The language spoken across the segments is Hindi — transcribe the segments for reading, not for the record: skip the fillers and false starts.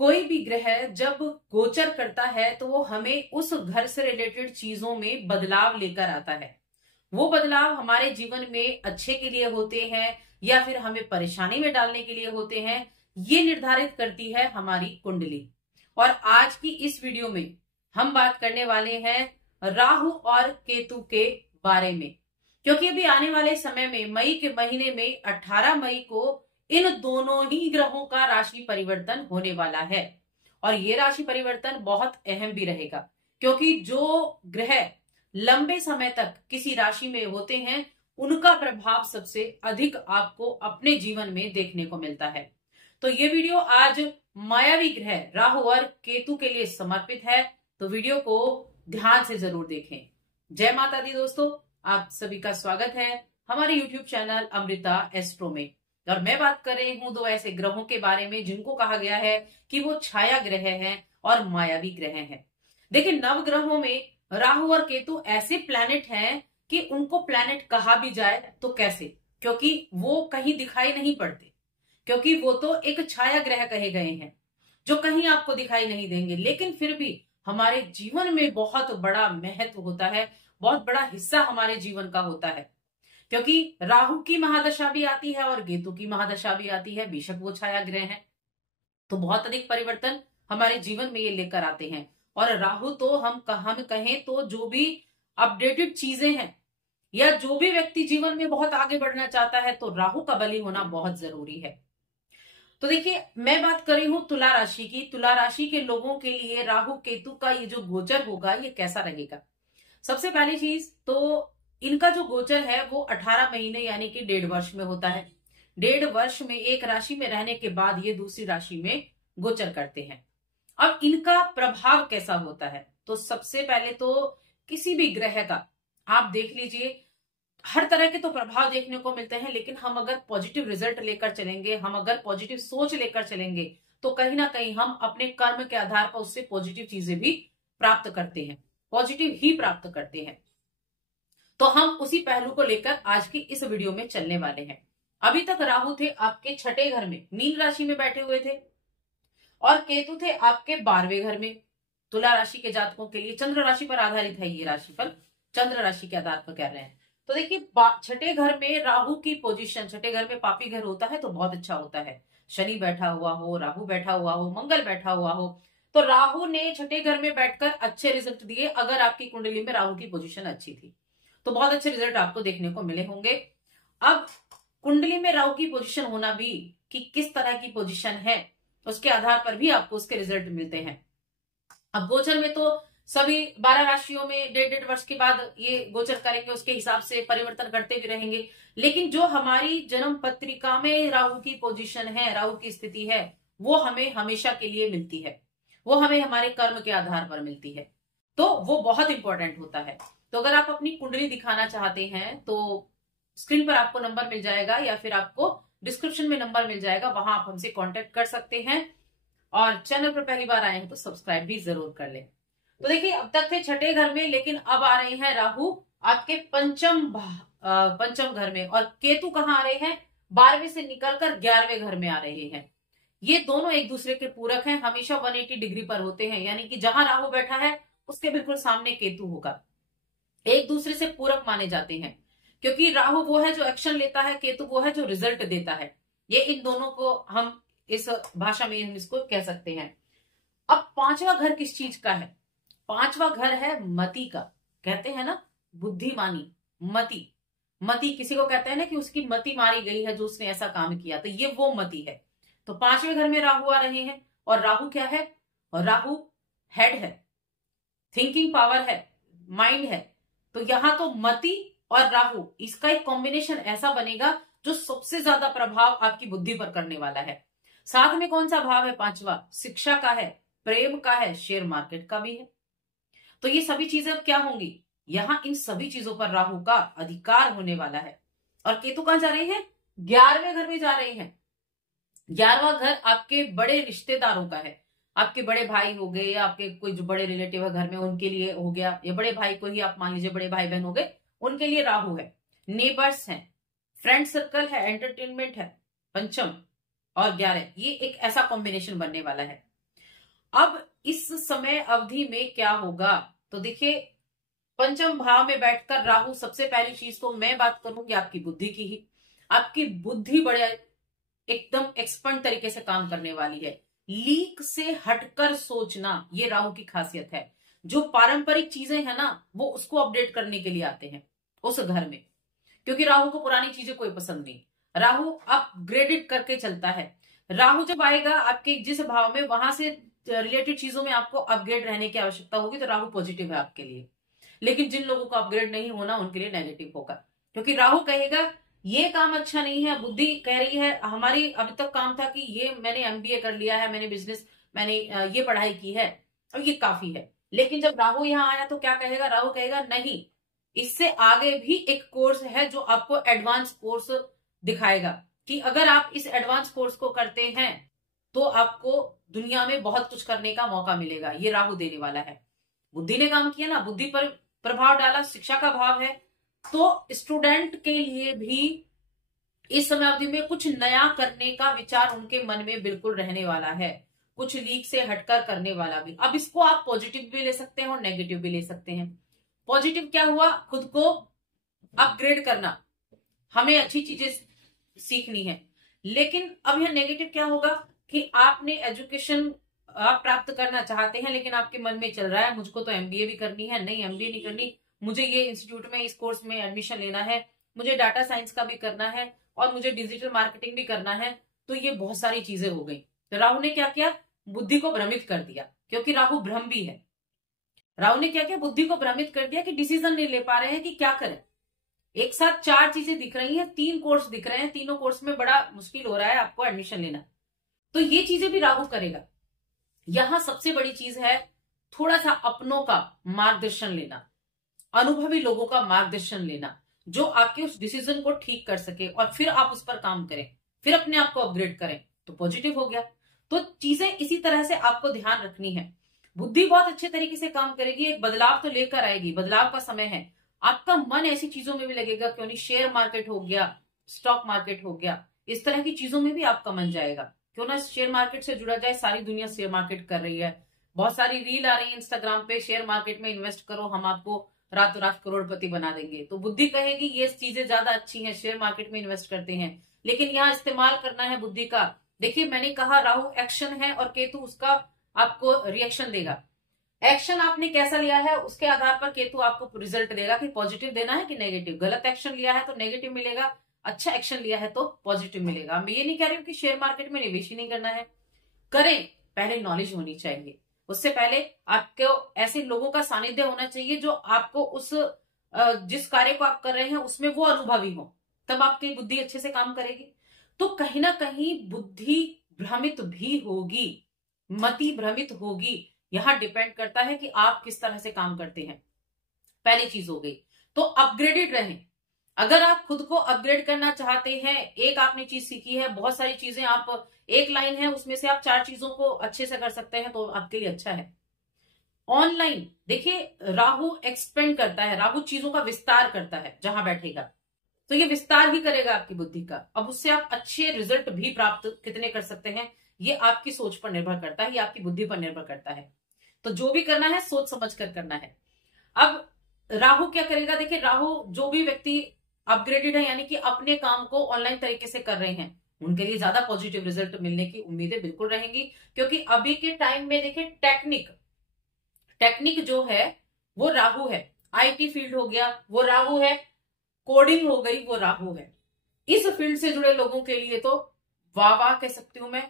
कोई भी ग्रह जब गोचर करता है तो वो हमें उस घर से रिलेटेड चीजों में बदलाव लेकर आता है। वो बदलाव हमारे जीवन में अच्छे के लिए होते हैं या फिर हमें परेशानी में डालने के लिए होते हैं, ये निर्धारित करती है हमारी कुंडली। और आज की इस वीडियो में हम बात करने वाले हैं राहु और केतु के बारे में, क्योंकि अभी आने वाले समय में मई के महीने में 18 मई को इन दोनों ही ग्रहों का राशि परिवर्तन होने वाला है। और ये राशि परिवर्तन बहुत अहम भी रहेगा, क्योंकि जो ग्रह लंबे समय तक किसी राशि में होते हैं उनका प्रभाव सबसे अधिक आपको अपने जीवन में देखने को मिलता है। तो ये वीडियो आज मायावी ग्रह राहु और केतु के लिए समर्पित है, तो वीडियो को ध्यान से जरूर देखें। जय माता दी दोस्तों, आप सभी का स्वागत है हमारे YouTube चैनल अमृता एस्ट्रो में। और मैं बात कर रही हूं दो ऐसे ग्रहों के बारे में जिनको कहा गया है कि वो छाया ग्रह हैं और मायावी ग्रह हैं। देखिए, नव ग्रहों में राहु और केतु ऐसे प्लैनेट हैं कि उनको प्लैनेट कहा भी जाए तो कैसे, क्योंकि वो कहीं दिखाई नहीं पड़ते, क्योंकि वो तो एक छाया ग्रह कहे गए हैं जो कहीं आपको दिखाई नहीं देंगे, लेकिन फिर भी हमारे जीवन में बहुत बड़ा महत्व होता है, बहुत बड़ा हिस्सा हमारे जीवन का होता है। क्योंकि राहु की महादशा भी आती है और केतु की महादशा भी आती है, बेशक वो छाया ग्रह हैं, तो बहुत अधिक परिवर्तन हमारे जीवन में ये लेकर आते हैं। और राहु तो हम कहें तो जो भी अपडेटेड चीजें हैं या जो भी व्यक्ति जीवन में बहुत आगे बढ़ना चाहता है, तो राहु का बली होना बहुत जरूरी है। तो देखिए, मैं बात कर रही हूं तुला राशि की। तुला राशि के लोगों के लिए राहु केतु का ये जो गोचर होगा ये कैसा रहेगा। सबसे पहली चीज तो इनका जो गोचर है वो 18 महीने यानी कि 1.5 वर्ष में होता है। 1.5 वर्ष में एक राशि में रहने के बाद ये दूसरी राशि में गोचर करते हैं। अब इनका प्रभाव कैसा होता है, तो सबसे पहले तो किसी भी ग्रह का आप देख लीजिए, हर तरह के तो प्रभाव देखने को मिलते हैं, लेकिन हम अगर पॉजिटिव रिजल्ट लेकर चलेंगे, हम अगर पॉजिटिव सोच लेकर चलेंगे, तो कहीं ना कहीं हम अपने कर्म के आधार पर उससे पॉजिटिव चीजें भी प्राप्त करते हैं, पॉजिटिव ही प्राप्त करते हैं। तो हम उसी पहलू को लेकर आज की इस वीडियो में चलने वाले हैं। अभी तक राहु थे आपके 6ठे घर में, मीन राशि में बैठे हुए थे, और केतु थे आपके 12वें घर में। तुला राशि के जातकों के लिए चंद्र राशि पर आधारित है ये राशिफल, चंद्र राशि के आधार पर कह रहे हैं। तो देखिए, 6ठे घर में राहु की पोजीशन, 6ठे घर में पापी घर होता है तो बहुत अच्छा होता है। शनि बैठा हुआ हो, राहु बैठा हुआ हो, मंगल बैठा हुआ हो, तो राहु ने 6ठे घर में बैठकर अच्छे रिजल्ट दिए। अगर आपकी कुंडली में राहु की पोजीशन अच्छी थी तो बहुत अच्छे रिजल्ट आपको देखने को मिले होंगे। अब कुंडली में राहु की पोजीशन होना भी कि किस तरह की पोजीशन है उसके आधार पर भी आपको उसके रिजल्ट मिलते हैं। अब गोचर में तो सभी 12 राशियों में 1.5 वर्ष के बाद ये गोचर करेंगे, उसके हिसाब से परिवर्तन करते भी रहेंगे। लेकिन जो हमारी जन्म पत्रिका में राहु की पोजीशन है, राहु की स्थिति है, वो हमें हमेशा के लिए मिलती है, वो हमें हमारे कर्म के आधार पर मिलती है, तो वो बहुत इंपॉर्टेंट होता है। तो अगर आप अपनी कुंडली दिखाना चाहते हैं तो स्क्रीन पर आपको नंबर मिल जाएगा या फिर आपको डिस्क्रिप्शन में नंबर मिल जाएगा, वहां आप हमसे कांटेक्ट कर सकते हैं। और चैनल पर पहली बार आए हैं तो सब्सक्राइब भी जरूर कर लें। तो देखिए, अब तक थे 6ठे घर में, लेकिन अब आ रहे हैं राहु आपके पंचम घर में, और केतु कहाँ आ रहे हैं, 12वें से निकलकर 11वें घर में आ रहे हैं। ये दोनों एक दूसरे के पूरक हैं, हमेशा 180 डिग्री पर होते हैं, यानी कि जहां राहु बैठा है उसके बिल्कुल सामने केतु होगा। एक दूसरे से पूरक माने जाते हैं, क्योंकि राहु वो है जो एक्शन लेता है, केतु वो है जो रिजल्ट देता है। ये इन दोनों को हम इस भाषा में हम इसको कह सकते हैं। अब 5वां घर किस चीज का है, 5वां घर है मति का। कहते हैं ना बुद्धिमानी, मति, मति किसी को कहते हैं ना कि उसकी मति मारी गई है जो उसने ऐसा काम किया, तो ये वो मति है। तो 5वें घर में राहु आ रहे हैं, और राहु क्या है, और राहु हेड है, थिंकिंग पावर है, माइंड है। तो यहां तो मति और राहु, इसका एक कॉम्बिनेशन ऐसा बनेगा जो सबसे ज्यादा प्रभाव आपकी बुद्धि पर करने वाला है। साथ में कौन सा भाव है, 5वां, शिक्षा का है, प्रेम का है, शेयर मार्केट का भी है। तो ये सभी चीजें अब क्या होंगी, यहां इन सभी चीजों पर राहु का अधिकार होने वाला है। और केतु कहां जा रहे हैं, 11वें घर में जा रहे हैं। 11वां घर आपके बड़े रिश्तेदारों का है, आपके बड़े भाई हो गए या आपके कोई जो बड़े रिलेटिव है घर में उनके लिए हो गया, या बड़े भाई को ही आप मान लीजिए बड़े भाई बहन हो गए, उनके लिए राहु है। नेबर्स हैं, फ्रेंड सर्कल है, एंटरटेनमेंट है, पंचम और 11, ये एक ऐसा कॉम्बिनेशन बनने वाला है। अब इस समय अवधि में क्या होगा, तो देखिए पंचम भाव में बैठकर राहु, सबसे पहली चीज तो मैं बात करूंगी आपकी बुद्धि की ही। आपकी बुद्धि बड़े एकदम एक्सपर्ट तरीके से काम करने वाली है। लीक से हटकर सोचना, ये राहु की खासियत है। जो पारंपरिक चीजें है ना, वो उसको अपडेट करने के लिए आते हैं उस घर में, क्योंकि राहु को पुरानी चीजें कोई पसंद नहीं। राहु अपग्रेडेड करके चलता है। राहु जब आएगा आपके जिस भाव में, वहां से रिलेटेड चीजों में आपको अपग्रेड रहने की आवश्यकता होगी, तो राहु पॉजिटिव है आपके लिए। लेकिन जिन लोगों को अपग्रेड नहीं होना, उनके लिए नेगेटिव होगा, क्योंकि राहु कहेगा ये काम अच्छा नहीं है। बुद्धि कह रही है हमारी अभी तक काम था कि ये मैंने एमबीए कर लिया है, मैंने बिजनेस, मैंने ये पढ़ाई की है, और ये काफी है। लेकिन जब राहु यहाँ आया तो क्या कहेगा, राहु कहेगा नहीं, इससे आगे भी एक कोर्स है जो आपको एडवांस कोर्स दिखाएगा, कि अगर आप इस एडवांस कोर्स को करते हैं तो आपको दुनिया में बहुत कुछ करने का मौका मिलेगा। ये राहु देने वाला है। बुद्धि ने काम किया ना, बुद्धि पर प्रभाव डाला, शिक्षा का भाव है, तो स्टूडेंट के लिए भी इस समय अवधि में कुछ नया करने का विचार उनके मन में बिल्कुल रहने वाला है, कुछ लीक से हटकर करने वाला भी। अब इसको आप पॉजिटिव भी ले सकते हैं और नेगेटिव भी ले सकते हैं। पॉजिटिव क्या हुआ, खुद को अपग्रेड करना, हमें अच्छी चीजें सीखनी है। लेकिन अब यह नेगेटिव क्या होगा कि आपने एजुकेशन आप प्राप्त करना चाहते हैं, लेकिन आपके मन में चल रहा है मुझको तो एमबीए भी करनी है, नहीं एमबीए नहीं करनी, मुझे ये इंस्टीट्यूट में इस कोर्स में एडमिशन लेना है, मुझे डाटा साइंस का भी करना है, और मुझे डिजिटल मार्केटिंग भी करना है। तो ये बहुत सारी चीजें हो गई। तो राहु ने क्या किया, बुद्धि को भ्रमित कर दिया, क्योंकि राहु भ्रम भी है। राहु ने क्या किया, बुद्धि को भ्रमित कर दिया कि डिसीजन नहीं ले पा रहे हैं कि क्या करें। एक साथ 4 चीजें दिख रही हैं, 3 कोर्स दिख रहे हैं, तीनों कोर्स में बड़ा मुश्किल हो रहा है आपको एडमिशन लेना। तो ये चीजें भी राहु करेगा। यहां सबसे बड़ी चीज है थोड़ा सा अपनों का मार्गदर्शन लेना, अनुभवी लोगों का मार्गदर्शन लेना, जो आपके उस डिसीजन को ठीक कर सके, और फिर आप उस पर काम करें, फिर अपने आप को अपग्रेड करें, तो पॉजिटिव हो गया। तो चीजें इसी तरह से आपको ध्यान रखनी है। बुद्धि बहुत अच्छे तरीके से काम करेगी, एक बदलाव तो लेकर आएगी, बदलाव का समय है। आपका मन ऐसी चीजों में भी लगेगा, क्यों नहीं, शेयर मार्केट हो गया, स्टॉक मार्केट हो गया, इस तरह की चीजों में भी आपका मन जाएगा। क्यों ना शेयर मार्केट से जुड़ा जाए, सारी दुनिया शेयर मार्केट कर रही है, बहुत सारी रील आ रही है इंस्टाग्राम पे, शेयर मार्केट में इन्वेस्ट करो, हम आपको रातों रात करोड़पति बना देंगे। तो बुद्धि कहेगी ये चीजें ज्यादा अच्छी हैं, शेयर मार्केट में इन्वेस्ट करते हैं, लेकिन यहाँ इस्तेमाल करना है बुद्धि का। देखिए मैंने कहा राहु एक्शन है और केतु उसका आपको रिएक्शन देगा। एक्शन आपने कैसा लिया है उसके आधार पर केतु आपको रिजल्ट देगा कि पॉजिटिव देना है कि नेगेटिव। गलत एक्शन लिया है तो नेगेटिव मिलेगा, अच्छा एक्शन लिया है तो पॉजिटिव मिलेगा। मैं ये नहीं कह रही हूँ कि शेयर मार्केट में निवेश ही नहीं करना है, करें, पहले नॉलेज होनी चाहिए। उससे पहले आपको ऐसे लोगों का सानिध्य होना चाहिए जो आपको उस जिस कार्य को आप कर रहे हैं उसमें वो अनुभवी हो, तब आपकी बुद्धि अच्छे से काम करेगी। तो कहीं ना कहीं बुद्धि भ्रमित भी होगी, मति भ्रमित होगी, यहां डिपेंड करता है कि आप किस तरह से काम करते हैं। पहली चीज हो गई। तो अपग्रेडेड रहें। अगर आप खुद को अपग्रेड करना चाहते हैं, एक आपने चीज सीखी है, बहुत सारी चीजें आप, एक लाइन है उसमें से आप 4 चीजों को अच्छे से कर सकते हैं, तो आपके लिए अच्छा है। ऑनलाइन देखिए राहु एक्सपेंड करता है, राहु चीजों का विस्तार करता है जहां बैठेगा, तो ये विस्तार ही करेगा आपकी बुद्धि का। अब उससे आप अच्छे रिजल्ट भी प्राप्त कितने कर सकते हैं, ये आपकी सोच पर निर्भर करता है, ये आपकी बुद्धि पर निर्भर करता है। तो जो भी करना है सोच समझ कर करना है। अब राहु क्या करेगा, देखिए राहु जो भी व्यक्ति अपग्रेडेड है, यानी कि अपने काम को ऑनलाइन तरीके से कर रहे हैं, उनके लिए ज्यादा पॉजिटिव रिजल्ट मिलने की उम्मीदें बिल्कुल रहेंगी। क्योंकि अभी के टाइम में देखिए टेक्निक जो है वो राहु है, आईटी फील्ड हो गया वो राहु है, कोडिंग हो गई वो राहु है। इस फील्ड से जुड़े लोगों के लिए तो वाह वाह कह सकती हूं मैं,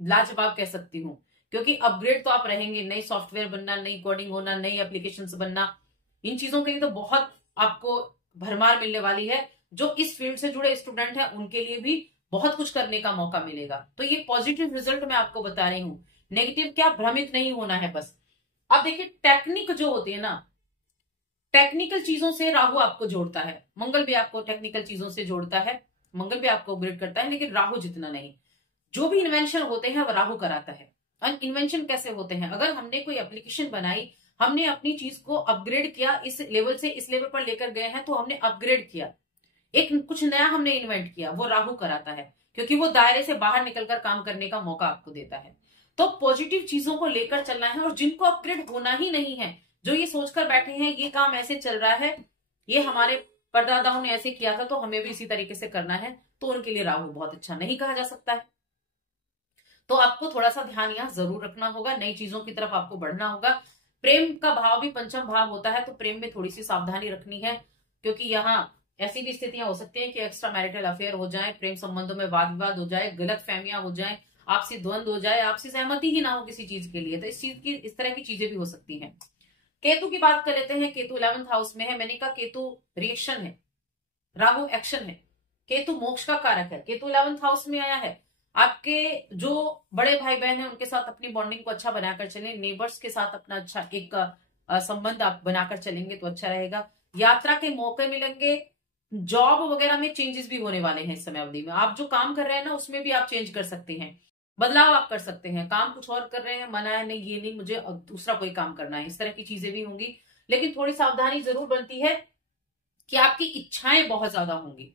लाजवाब कह सकती हूँ, क्योंकि अपग्रेड तो आप रहेंगे, नई सॉफ्टवेयर बनना, नई कोडिंग होना, नई एप्लीकेशंस बनना, इन चीजों के लिए तो बहुत आपको भरमार मिलने वाली है। जो इस फील्ड से जुड़े स्टूडेंट हैं उनके लिए भी बहुत कुछ करने का मौका मिलेगा। तो ये पॉजिटिव रिजल्ट मैं आपको बता रही हूँ, नेगेटिव क्या, भ्रमित नहीं होना है बस। अब देखिए टेक्निक जो होती है ना, टेक्निकल चीजों से राहु आपको जोड़ता है, मंगल भी आपको टेक्निकल चीजों से जोड़ता है, मंगल भी आपको अपग्रेड करता है, लेकिन राहु जितना नहीं। जो भी इन्वेंशन होते हैं वो राहु कराता है। और इन्वेंशन कैसे होते हैं, अगर हमने कोई एप्लीकेशन बनाई, हमने अपनी चीज को अपग्रेड किया, इस लेवल से इस लेवल पर लेकर गए हैं, तो हमने अपग्रेड किया, एक कुछ नया हमने इन्वेंट किया, वो राहु कराता है, क्योंकि वो दायरे से बाहर निकलकर काम करने का मौका आपको देता है। तो पॉजिटिव चीजों को लेकर चलना है, और जिनको अपग्रेड होना ही नहीं है, जो ये सोचकर बैठे हैं ये काम ऐसे चल रहा है, ये हमारे परदादाओं ने ऐसे किया था तो हमें भी इसी तरीके से करना है, तो उनके लिए राहु बहुत अच्छा नहीं कहा जा सकता है। तो आपको थोड़ा सा ध्यान यहाँ जरूर रखना होगा, नई चीजों की तरफ आपको बढ़ना होगा। प्रेम का भाव भी पंचम भाव होता है, तो प्रेम में थोड़ी सी सावधानी रखनी है, क्योंकि यहाँ ऐसी भी स्थितियां हो सकती हैं कि एक्स्ट्रा मैरिटल अफेयर हो जाए, प्रेम संबंधों में वाद विवाद हो जाए, गलत फहमियां हो जाए, आपसी द्वंद हो जाए, आपसी सहमति ही ना हो किसी चीज के लिए, तो इस तरह की चीजें भी हो सकती हैं। केतु की बात कर लेते हैं। केतु 11th हाउस में है। मैंने कहा केतु रिएक्शन है, राहु एक्शन है, केतु मोक्ष का कारक है। केतु 11th हाउस में आया है। आपके जो बड़े भाई बहन हैं उनके साथ अपनी बॉन्डिंग को अच्छा बनाकर चलें, नेबर्स के साथ अपना अच्छा एक संबंध आप बनाकर चलेंगे तो अच्छा रहेगा। यात्रा के मौके मिलेंगे, जॉब वगैरह में चेंजेस भी होने वाले हैं इस समय अवधि में। आप जो काम कर रहे हैं ना उसमें भी आप चेंज कर सकते हैं, बदलाव आप कर सकते हैं। काम कुछ और कर रहे हैं, मना है नहीं ये नहीं मुझे दूसरा कोई काम करना है, इस तरह की चीजें भी होंगी। लेकिन थोड़ी सावधानी जरूर बनती है कि आपकी इच्छाएं बहुत ज्यादा होंगी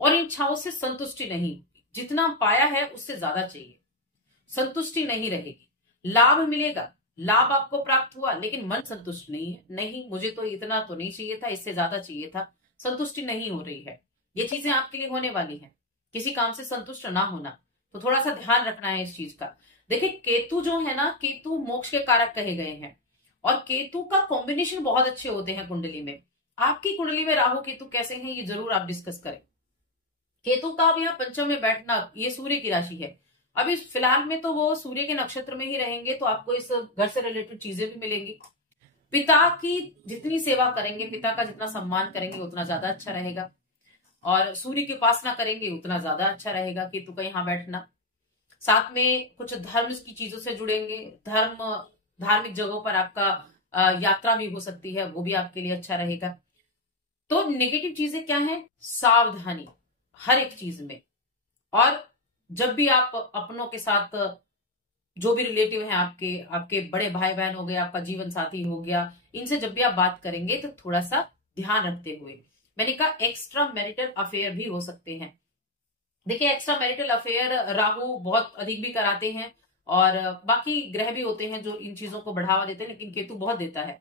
और इन इच्छाओं से संतुष्टि नहीं, जितना पाया है उससे ज्यादा चाहिए, संतुष्टि नहीं रहेगी। लाभ मिलेगा, लाभ आपको प्राप्त हुआ, लेकिन मन संतुष्ट नहीं है, नहीं मुझे तो इतना तो नहीं चाहिए था, इससे ज्यादा चाहिए था, संतुष्टि नहीं हो रही है। ये चीजें आपके लिए होने वाली हैं, किसी काम से संतुष्ट ना होना, तो थोड़ा सा ध्यान रखना है इस चीज का। देखिए केतु जो है ना, केतु मोक्ष के कारक कहे गए हैं, और केतु का कॉम्बिनेशन बहुत अच्छे होते हैं कुंडली में। आपकी कुंडली में राहु केतु कैसे हैं ये जरूर आप डिस्कस करें। केतु का भी यहाँ पंचम में बैठना, ये सूर्य की राशि है। अभी फिलहाल में तो वो सूर्य के नक्षत्र में ही रहेंगे, तो आपको इस घर से रिलेटेड चीजें भी मिलेंगी। पिता की जितनी सेवा करेंगे, पिता का जितना सम्मान करेंगे उतना ज्यादा अच्छा रहेगा, और सूर्य की उपासना करेंगे उतना ज्यादा अच्छा रहेगा केतु का यहाँ बैठना। साथ में कुछ धर्म की चीजों से जुड़ेंगे, धार्मिक जगहों पर आपका यात्रा भी हो सकती है, वो भी आपके लिए अच्छा रहेगा। तो नेगेटिव चीजें क्या है, सावधानी हर एक चीज में, और जब भी आप अपनों के साथ जो भी रिलेटिव हैं, आपके बड़े भाई बहन हो गए, आपका जीवन साथी हो गया, इनसे जब भी आप बात करेंगे तो थोड़ा सा ध्यान रखते हुए। मैंने कहा एक्स्ट्रा मैरिटल अफेयर भी हो सकते हैं। देखिए एक्स्ट्रा मैरिटल अफेयर राहु बहुत अधिक भी कराते हैं, और बाकी ग्रह भी होते हैं जो इन चीजों को बढ़ावा देते हैं, लेकिन केतु बहुत देता है,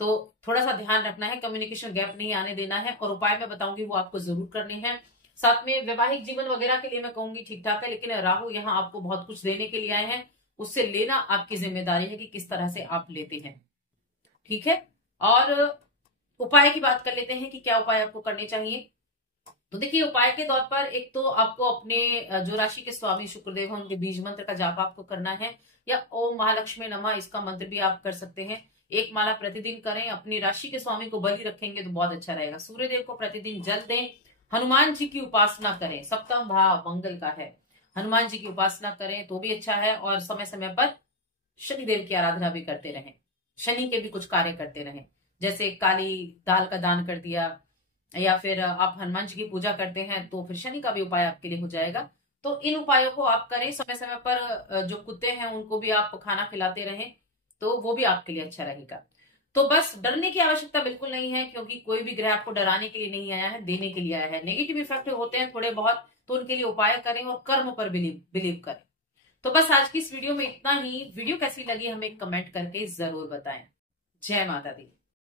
तो थोड़ा सा ध्यान रखना है, कम्युनिकेशन गैप नहीं आने देना है, और उपाय मैं बताऊंगी वो आपको जरूर करने हैं। साथ में वैवाहिक जीवन वगैरह के लिए मैं कहूंगी ठीक ठाक है, लेकिन राहु यहाँ आपको बहुत कुछ देने के लिए आए हैं, उससे लेना आपकी जिम्मेदारी है कि किस तरह से आप लेते हैं, ठीक है। और उपाय की बात कर लेते हैं कि क्या उपाय आपको करने चाहिए। तो देखिए उपाय के तौर पर एक तो आपको अपने जो राशि के स्वामी शुक्रदेव हैं उनके बीज मंत्र का जाप आपको करना है, या ओम महालक्ष्मी नमः इसका मंत्र भी आप कर सकते हैं। एक माला प्रतिदिन करें, अपनी राशि के स्वामी को बलि रखेंगे तो बहुत अच्छा रहेगा। सूर्यदेव को प्रतिदिन जल दें, हनुमान जी की उपासना करें, सप्तम भाव मंगल का है, हनुमान जी की उपासना करें तो भी अच्छा है। और समय समय पर शनिदेव की आराधना भी करते रहें, शनि के भी कुछ कार्य करते रहें, जैसे काली दाल का दान कर दिया, या फिर आप हनुमान जी की पूजा करते हैं तो फिर शनि का भी उपाय आपके लिए हो जाएगा। तो इन उपायों को आप करें, समय समय पर जो कुत्ते हैं उनको भी आप खाना खिलाते रहें, तो वो भी आपके लिए अच्छा रहेगा। तो बस डरने की आवश्यकता बिल्कुल नहीं है, क्योंकि कोई भी ग्रह आपको डराने के लिए नहीं आया है, देने के लिए आया है। नेगेटिव इफेक्ट होते हैं थोड़े बहुत, तो उनके लिए उपाय करें और कर्म पर बिलीव करें। तो बस आज की इस वीडियो में इतना ही। वीडियो कैसी लगी हमें कमेंट करके जरूर बताएं। जय माता दी।